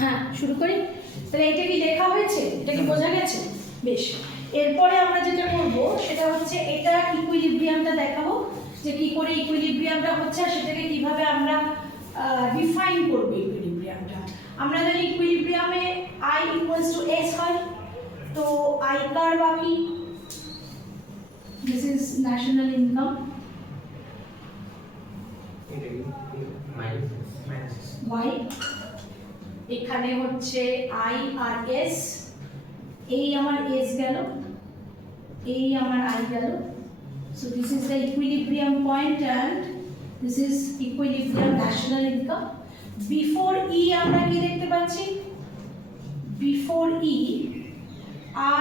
হ্যাঁ শুরু করি। তাহলে এটা কি লেখা হয়েছে, এটা কি বোঝা গেছে? বেশ, এরপরে আমরা যেটা করব সেটা হচ্ছে এটা ইকুইলিব্রিয়ামটা দেখাবো যে কি করে ইকুইলিব্রিয়ামটা হচ্ছে আর সেটাকে কিভাবে আমরা ডিফাইন করব। ইকুইলিব্রিয়ামটা আমরা জানি ইকুইলিব্রিয়ামে I ইকুয়ালস টু S হয়, তো I কার বাকি this is national income y, এখানে হচ্ছে I আর S, এই আমার S গেল, এই আমার I গেল। So this is the equilibrium point and this is equilibrium national income. Before E আমরা কি দেখতে পাচ্ছি? Before E,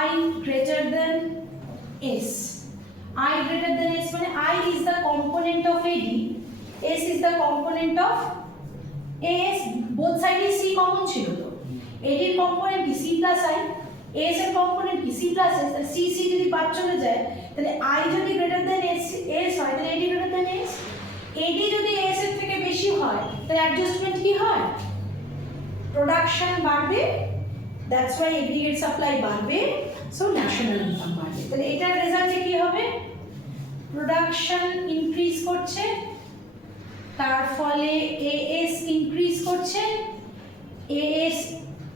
I greater than S. I greater than S মানে I is the component of AD, S is the component of AS. both side C common ছিল তো, AD এর component কি C plus I, AS এর component কি C plus S, তাহলে C যদি বাদ চলে যায় তাহলে I যদি greater than S হয় তাহলে AD greater than S, AD যদি AS এর থেকে বেশি হয় তাহলে অ্যাডজাস্টমেন্ট কি হয়? প্রোডাকশন বাড়বে, দ্যাটস ওয়াই এগ্রিগেট সাপ্লাই বাড়বে, সো ন্যাশনাল ইনকাম বাড়বে। তাহলে এটার রেজাল্টে কি হবে? প্রোডাকশন ইনক্রিজ করছে, তার ফলে AS ইনক্রিজ করছে, AS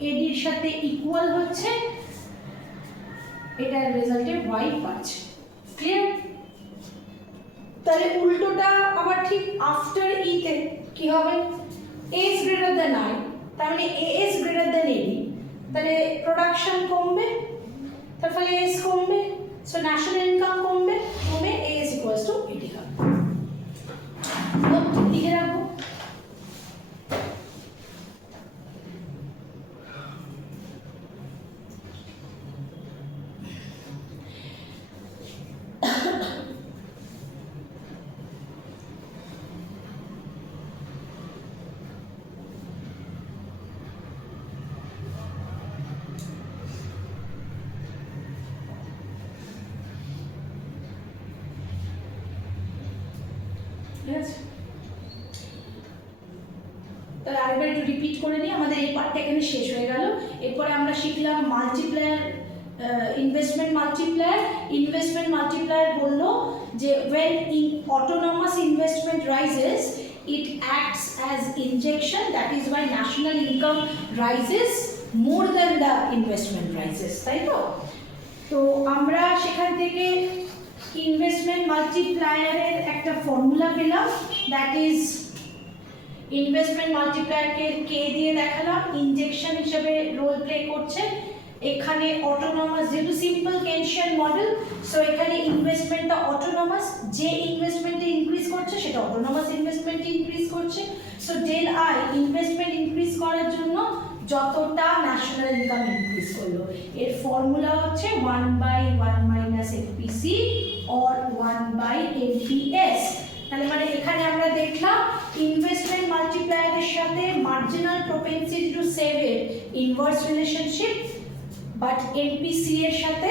AD এর সাথে ইকুয়াল হচ্ছে, এটার রেজাল্টে Y পাচ্ছে। ক্লিয়ার? তাহলে উল্টোটা আবার ঠিক আফটার E তে কি হবে? S গ্রেটার দেন I, তার মানে AS গ্রেটার দেন AD, তাহলে প্রোডাকশন কমবে, তার ফলে AS কমবে, সো ন্যাশনাল ইনকাম কমবে, কমে AS ইকুয়ালস টু AD হবে। তো লিখে রাখবো। তাহলে আরেকবার একটু রিপিট করে নিই, আমাদের এই পার্টটা এখানে শেষ হয়ে গেল। এরপরে আমরা শিখলাম multiplier, investment multiplier. Investment multiplier বললো যে when autonomous investment rises it acts as injection, that is why national income rises more than the investment rises, তাই তো? তো আমরা সেখান থেকে ইনভেস্টমেন্ট মাল্টিপ্লায়ারের একটা ফর্মুলা পেলাম, দ্যাট ইজ ইনভেস্টমেন্ট মাল্টিপ্লায়ারকে কে দিয়ে দেখালাম, ইনজেকশন হিসেবে রোল প্লে করছে। এখানে অটোনমাস, যেহেতু সিম্পল কেনশিয়ান মডেল, সো এখানে ইনভেস্টমেন্টটা অটোনমাস, যে ইনভেস্টমেন্টে ইনক্রিজ করছে সেটা অটোনমাস ইনভেস্টমেন্টে ইনক্রিজ করছে। So del I investment increase করার জন্য যতটা ন্যাশনাল ইনকাম ইনক্রিজ করলো, এর ফর্মুলা হচ্ছে 1/1 মাইনাস এফপিসি অর 1/এনপিএস। তাহলে মানে এখানে আমরা দেখলাম ইনভেস্টমেন্ট মাল্টিপ্লায়ারের সাথে মার্জিনাল প্রপেন্সিটি টু সেভ এর ইনভার্স রিলেশনশিপ, বাট এনপিসি এর সাথে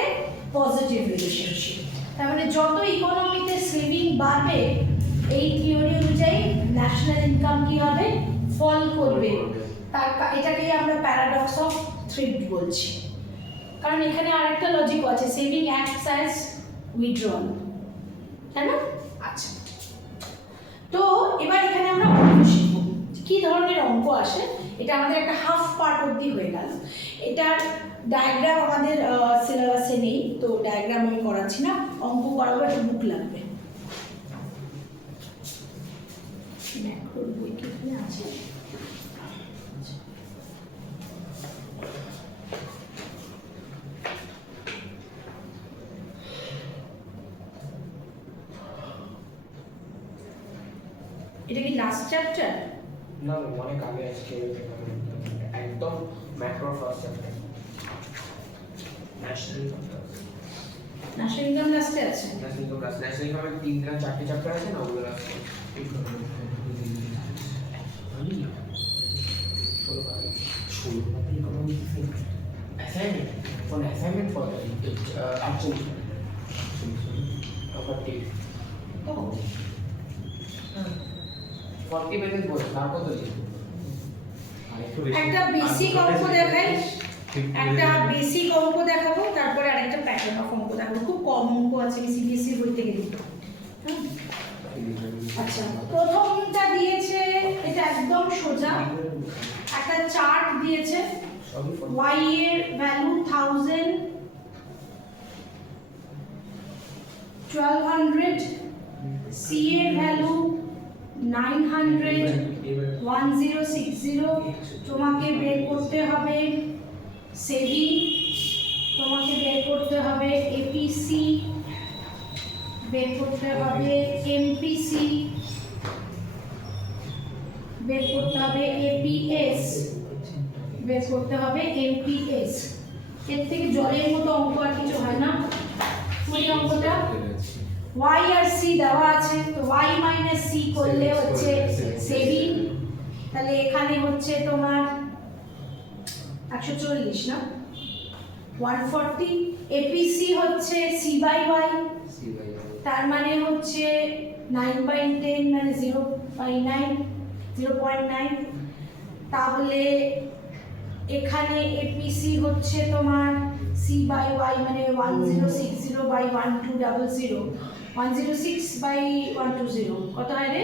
পজিটিভ রিলেশনশিপ। তার মানে যত ইকোনমিতে সেভিং বাড়বে এই থিওরি অনুযায়ী ন্যাশনাল ইনকাম কি হবে? ফল করবে। তার এটাকেই আমরা প্যারাডক্স অফ থ্রিফট বলছি, কারণ এখানে আরেকটা লজিক আছে, সেভিং অ্যাক্টস অ্যাজ উইথড্রল, তাই না? আচ্ছা, তো এবার এখানে আমরা অঙ্ক শিখব। কি ধরনের অঙ্ক আসে, এটা আমাদের একটা হাফ পার্ট অবধি হয়ে গেল। এটার ডায়াগ্রাম আমাদের সিলেবাসে নেই, তো ডায়াগ্রাম আমি করাচ্ছি না, অঙ্ক করাবো, একটা বুক লাগবে। ম্যাক্রোর বই কি এখানে আছে? এটা কি লাস্ট চ্যাপ্টার? না অনেক আগে আজকে একদম macro first chapter. National income লাস্টে আছে। ন্যাশনাল ইনকামের 3-4 চ্যাপ্টার আছে না, ওগুলো লাস্টে। Assignment for the assignment for the actually number 8. Oh. 40 pages board. Now what do you? একটা বেসিক অঙ্ক দেখাই, একটা বেসিক অঙ্ক দেখাবো, তারপরে আরেকটা প্যাটার্ন অফ অঙ্ক দেখাবো। খুব কম অঙ্ক আছে সিবিএসসি বই থেকে দিতে। আচ্ছা, প্রথমটা দিয়েছে, এটা একদম সোজা, একটা চার্ট দিয়েছে, y এর ভ্যালু 1000, 1200, c এর ভ্যালু 900, 1060। তোমাকে বের করতে হবে সেভি, তোমাকে বের করতে হবে এপিসি, বের করতে হবে এমপিসি, বের করতে হবে এপিএস, বের করতে হবে এমপিএস। এর থেকে জলের মতো অঙ্ক আর কিছু হয় না। ওই অঙ্কটা y আর c দেওয়া আছে, তো y মাইনাস c করলে হচ্ছে 7, তাহলে এখানে হচ্ছে তোমার 140 না 140। এপিসি হচ্ছে c বাই y, তার মানে হচ্ছে 9/10 মানে 0.9, তাহলে এখানে এপিসি হচ্ছে তোমার c বাই y মানে 1060 বাই 1200, 106 বাই 120 কত হয় রে?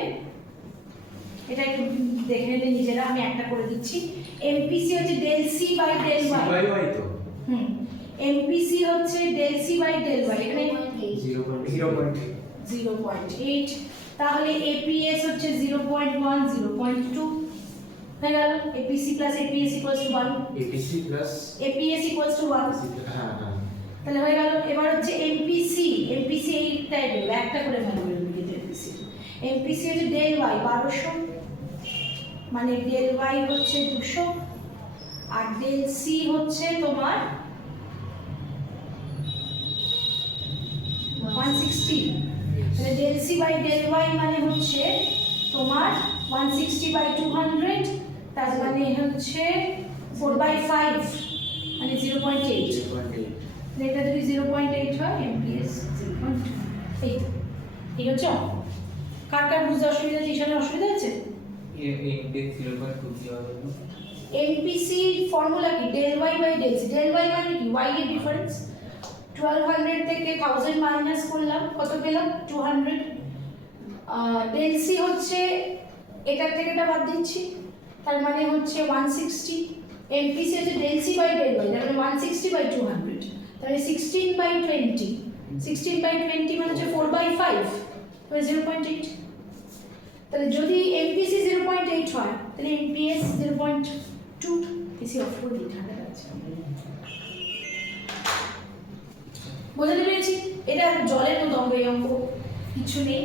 এটা একটু দেখে নিলে নিজেরা, আমি একটা করে দিচ্ছি। এমপিসি হচ্ছে del C by del Y তো, এমপিসি হচ্ছে del C by del Y, এখানে 0.8, তাহলে এপিএস হচ্ছে 0.1, 0.2 হয়ে গেল। APC plus APS equals to 1, APC plus APS equals to 1, হ্যাঁ হ্যাঁ, তাহলে হয়ে গেল। এবার হচ্ছে এমপিসি, এমপিসি এই টাইপের একটা করে ভ্যালু বের করতে এমপিসি। এমপিসি হচ্ছে ডেল ওয়াই 1200, মানে ডেল ওয়াই হচ্ছে 200, আর ডেল সি হচ্ছে তোমার 160, তাহলে del C by del Y মানে হচ্ছে তোমার 160 বাই 200, তার মানে হচ্ছে 4/5 মানে 0.8, এটা যদি 0.8 হয় এমপিএস 0.2। এই ঠিক আছে? কার কার বুঝতে অসুবিধা আছে? ঈশানের অসুবিধা আছে? এমপিসি ফর্মুলা কি? Del Y by del C. Del Y মানে কি? ওয়াই এর ডিফারেন্স। 1200 থেকে 1000 মাইনাস করলাম, কত পেলাম? 200। ডেল সি হচ্ছে এটার থেকে এটা বাদ দিচ্ছি, তার মানে হচ্ছে 160। এমপিসি হচ্ছে del C by del Y, তার মানে 160 বাই 200, তাহলে 16/20, 16/20 মানে হচ্ছে 4/5, তাহলে 0.8। তাহলে যদি এমপিসি 0.8 হয়, তাহলে এমপিএস 0.2, পিসি অফ করে দিতে হবে। বোঝাতে পেরেছি? এটা জলের মতো অঙ্ক, এই অঙ্ক কিছু নেই।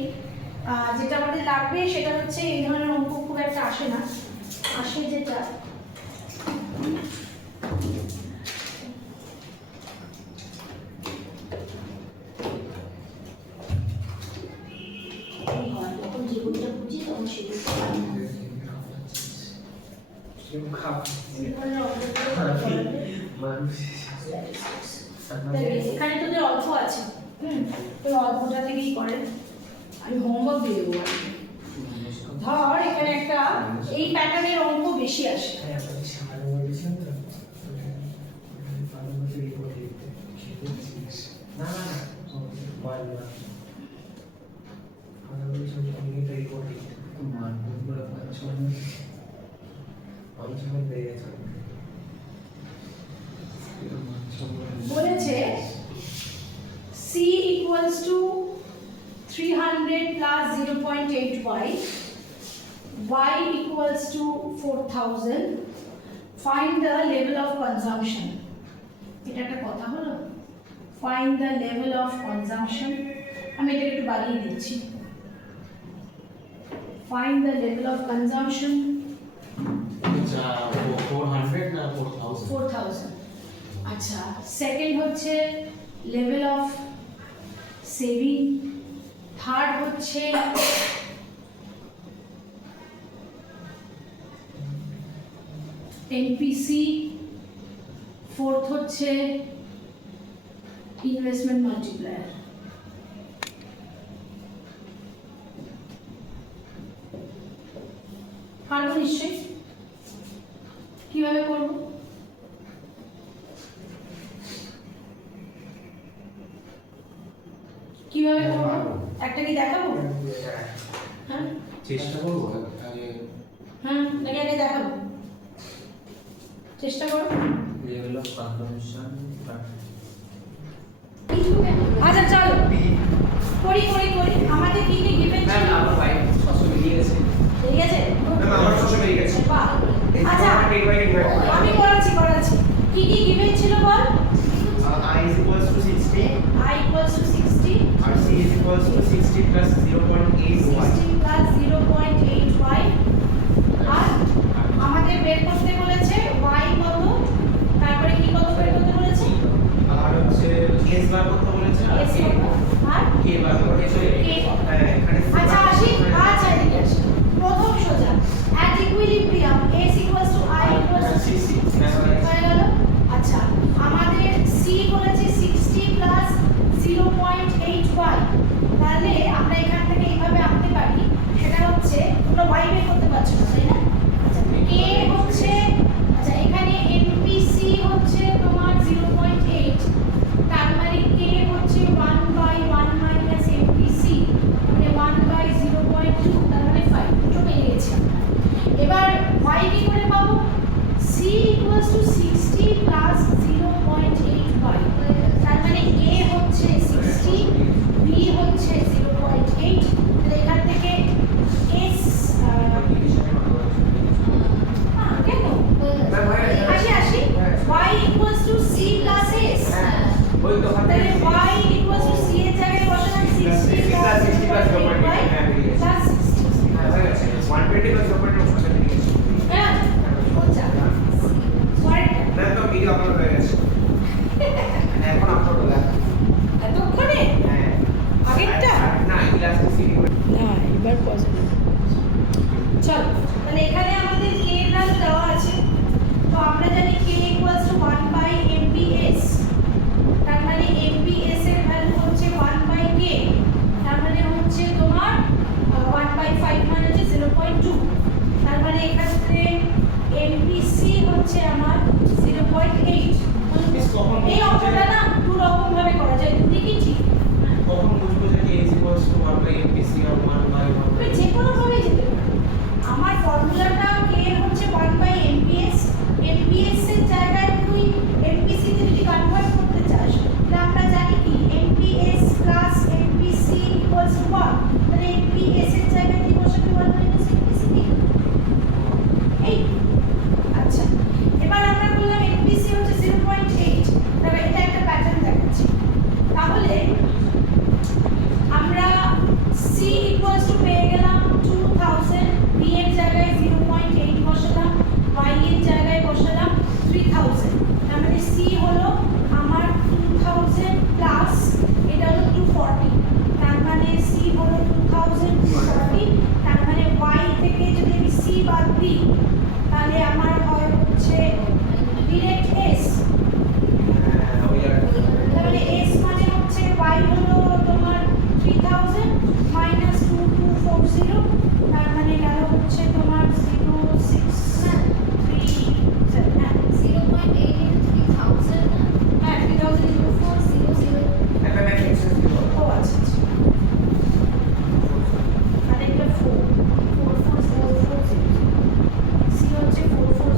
যেটা আমাদের লাগবে সেটা হচ্ছে, এই ধরনের অঙ্ক খুব একটা আসে না, আসে যেটা তখন যে বইটা বুঝি তখন সে বইটা পাই না। এখানে তোদের অল্প আছে, তো অল্পটা থেকেই করেন। আমি হোমওয়ার্ক দিয়ে দেবো। ধর এখানে একটা এই প্যাটার্নের অঙ্ক বেশি আসে, বলেছে c equals to 300 plus 0.8y, y equals to 4000, find the level of consumption। এটা একটা কথা হলো, find the level of consumption। আমি এটাকে একটু বাড়িয়ে দিচ্ছি, find the level of consumption। 400 না 4000? 4000। আচ্ছা, সেকেন্ড হচ্ছে লেভেল অফ সেভিং, থার্ড হচ্ছে এনপিসি, ফোর্থ হচ্ছে ইনভেস্টমেন্ট মাল্টিপ্লায়ার। পারবো নিশ্চয়ই? কিভাবে করব? কিভাবে করব? একটা কি দেখাবো? হ্যাঁ চেষ্টা করবো আগে হ্যাঁ নাকি আগে দেখাবো? চেষ্টা করো। লেভেল অফ কনফার্মেশন আচ্ছা চলো করি করি করি। আমাদের কি কি গিভেন ম্যাম ছিল? আমার ভাই সব বেরিয়ে গেছে ঠিক আছে? ম্যাম আমার সব বেরিয়ে গেছে বাহ। আচ্ছা আমি করাচ্ছি কি কি গিভেন ছিল বল? I is equals to 60 I equals to 60, or C is equals to 60 plus 0.8 y. 60 plus 0.8y আর আমাদের বের করতে বলেছে y কত, তারপরে কি কত বের করতে বলেছে? আর হচ্ছে s বার করতে বলেছে আর s কত আর k বার করতে বলেছে k কত। এখানে c আচ্ছা বার আসি, করতে বলেছে। আচ্ছা এদিকে আসি। প্রথম সোজা at equilibrium s equals to I equals to 60 হয়ে গেল। আচ্ছা আমাদের c বলেছে 60 plus 0.8y, তাহলে আমরা এখান থেকে এইভাবে আনতে পারি, সেটা হচ্ছে তোমরা y বের করতে পারছো না তাই না? আচ্ছা k হচ্ছে, আচ্ছা এখানে MPC হচ্ছে তোমার 0.8, তার মানে k হচ্ছে 1/1 minus MPC, মানে 1/0.2, তার মানে 5, দুটো পেয়ে গেছি আমরা। এবার y কি করে পাবো? c equals to 60 plus 0.8y, তার মানে a হচ্ছে 60, b হচ্ছে 0.8, তাহলে এখান থেকে s কেন আসি y equals to c plus s, ওই তো তাহলে y equals to c এর জায়গায় বসালাম 60 plus 0.8y plus 60, হ্যাঁ হয়ে গেছে 120 plus 0.8 সাথে বেরিয়ে গেছে হ্যাঁ আচ্ছা পরেরটা ম্যাম তো ভিডিও আপলোড হয়ে গেছে এখন আপলোড হলো এতক্ষণে হ্যাঁ আগেরটা না ক্লাস সিডি না এবার পজিটিভ। চলো তাহলে এখানে আমাদের k এর ভ্যালু দেওয়া আছে, তো আমরা জানি k equals to 1/mbs, তার মানে mbs এর ভ্যালু হচ্ছে 1/k, তার মানে হচ্ছে তোমার 1/5 মানে হচ্ছে 0.2, তার মানে এখানে mpc হচ্ছে আমার 0.8। কখন এই অঙ্কটা না দু রকম ভাবে করা যায়, দুদিকেই ঠিক। কখন বুঝবো যে k is equals to 1 by mpc or 1 by 1 তুমি যে কোনো ভাবেই যেতে পারো। আমার ফর্মুলাটা k এর হচ্ছে 1/mbs, mbs এর জায়গায় তুই mpc তে যদি কনভার্ট করতে চাস, তাহলে আমরা জানি কি mbs plus mpc equals to 1, তাহলে mbs এর জায়গায় কি বসাবি 1 minus mpc কি? এই আচ্ছা এবার আমরা বললাম mpc হচ্ছে 0.8, তাহলে এটা একটা প্যাটার্ন দেখাচ্ছি। তাহলে আমরা c equals to পেয়ে গেলাম 2000, b এর জায়গায় 0.8 বসালাম, y এর জায়গায় বসালাম 3000, তার মানে c হলো আমার 2000 প্লাস এটা হলো 240, তার মানে c হলো 2040, তার মানে y থেকে যদি আমি c বাদ দিই তাহলে আমার হয় হচ্ছে ডিরেক্ট s, ওই আর তাহলে s মানে হচ্ছে y হলো তোমার 3000 minus 2240, তার মানে গেল হচ্ছে তোমার 0637, হ্যাঁ 0.8 into 3000 হ্যাঁ 3000 400 একটা ম্যাট্রিক্স দিব ও আচ্ছা আচ্ছা আরেকটা 4440, c হচ্ছে 4400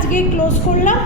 আজকে ক্লোজ করলাম।